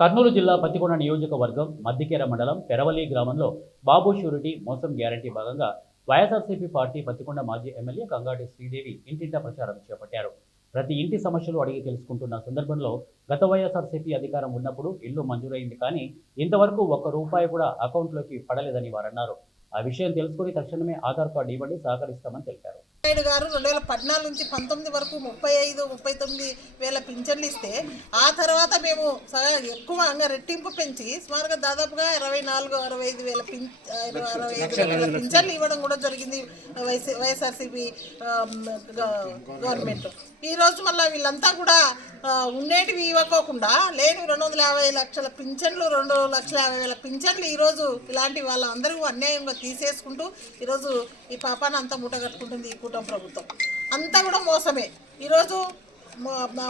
కర్నూలు జిల్లా పత్తికొండ నియోజకవర్గం మద్దికేర మండలం పెరవలి గ్రామంలో బాబు షూరిటీ మోసం గ్యారంటీ భాగంగా వైఎస్ఆర్సీపీ పార్టీ పత్తికొండ మాజీ ఎమ్మెల్యే కంగాటి శ్రీదేవి ఇంటింటా ప్రచారం చేపట్టారు. ప్రతి ఇంటి సమస్యలు అడిగి తెలుసుకుంటున్న సందర్భంలో గత వైఎస్ఆర్సీపీ అధికారం ఉన్నప్పుడు ఇల్లు మంజూరైంది, కానీ ఇంతవరకు ఒక్క రూపాయి కూడా అకౌంట్లోకి పడలేదని వారన్నారు. ఆ విషయం తెలుసుకుని తక్షణమే ఆధార్ కార్డు ఇవ్వండి, సహకరిస్తామని తెలిపారు. నాయుడు గారు 2014 నుంచి 19 వరకు 35-39 వేల పింఛన్లు ఇస్తే, ఆ తర్వాత మేము ఎక్కువ రెట్టింపు పెంచి సుమారుగా దాదాపుగా 64-65 వేల పింఛన్లు ఇవ్వడం కూడా జరిగింది వైఎస్ఆర్సీపీ గవర్నమెంట్. ఈరోజు మళ్ళీ వీళ్ళంతా కూడా ఉండేటివి ఇవ్వకోకుండా లేని 250 లక్షల పింఛన్లు, 2,50,000 పింఛన్లు ఈరోజు ఇలాంటి వాళ్ళందరూ అన్యాయంగా తీసేసుకుంటూ ఈరోజు ఈ పాపాన్ని అంతా మూట కట్టుకుంటుంది ఈ కూటమి ప్రభుత్వం. అంతా కూడా మోసమే. ఈరోజు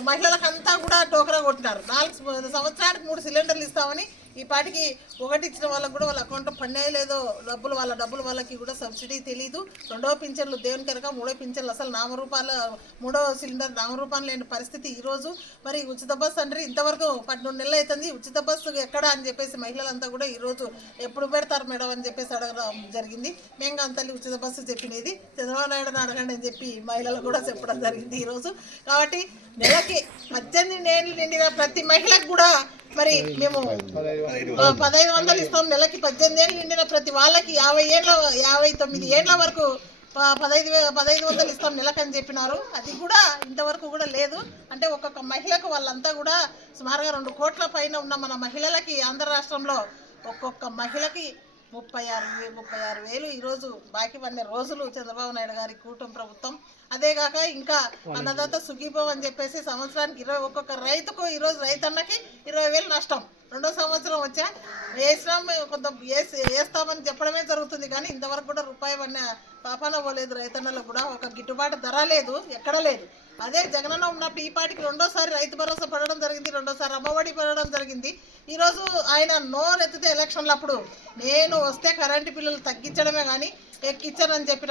మహిళలకంతా కూడా టోకరా కొట్టినారు. 4 సంవత్సరానికి 3 సిలిండర్లు ఇస్తామని ఈ పాటికి ఒకటి ఇచ్చిన వాళ్ళకు కూడా వాళ్ళ అకౌంట్లో పడినాయో లేదో డబ్బులు వాళ్ళకి కూడా సబ్సిడీ తెలియదు. 2వ పింఛన్లు దేవుని కనుక, 3వ పింఛన్లు అసలు నామరూపాలు, 3వ సిలిండర్ నామరూపాలు లేని పరిస్థితి ఈరోజు. మరి ఉచిత బస్సు అంటే ఇంతవరకు 12 నెలలు అవుతుంది. ఉచిత బస్సు ఎక్కడ అని చెప్పేసి మహిళలంతా కూడా ఈరోజు ఎప్పుడు పెడతారు మేడం అని చెప్పేసి అడగడం జరిగింది. మేము అంతల్లి ఉచిత బస్సు చెప్పినది చంద్రబాబు నాయుడుని అడగండి అని చెప్పి మహిళలు కూడా చెప్పడం జరిగింది ఈరోజు. కాబట్టి నెలకి 18 ఏళ్ళు నిండిన ప్రతి మహిళకు కూడా మరి మేము 1,500 ఇస్తాం. నెలకి 18 ఏళ్ళు నిండిన ప్రతి వాళ్ళకి 59 ఏళ్ళ వరకు 1,500 ఇస్తాం నెలకని చెప్పినారు. అది కూడా ఇంతవరకు కూడా లేదు. అంటే ఒక్కొక్క మహిళకు వాళ్ళంతా కూడా సుమారుగా 2 కోట్ల పైన ఉన్న మన మహిళలకి ఆంధ్ర రాష్ట్రంలో ఒక్కొక్క మహిళకి 36,000 ఈరోజు బాకీ పడిన రోజులు చంద్రబాబు నాయుడు గారి కూటమి ప్రభుత్వం. అదేగాక ఇంకా అన్నదాత సుఖీభవ్ అని చెప్పేసి సంవత్సరానికి ఒక్కొక్క రైతుకు ఈరోజు రైతన్నకి 20,000 నష్టం. 2వ సంవత్సరం వచ్చా వేసినాం, కొంత వేస్తామని చెప్పడమే జరుగుతుంది, కానీ ఇంతవరకు కూడా రూపాయి పడిన పాపాన పోలేదు. రైతన్నలకు కూడా ఒక గిట్టుబాటు ధర లేదు, ఎక్కడ లేదు. అదే జగనన్న ఉన్నప్పుడు ఈ పాటికి 2వసారి రైతు భరోసా పడడం జరిగింది, 2వసారి అమ్మఒడి పడడం జరిగింది. ఈరోజు ఆయన నోరెత్తితే ఎలక్షన్లప్పుడు నేను వస్తే కరెంటు బిల్లులు తగ్గించడమే కానీ ఎక్కించానని చెప్పిన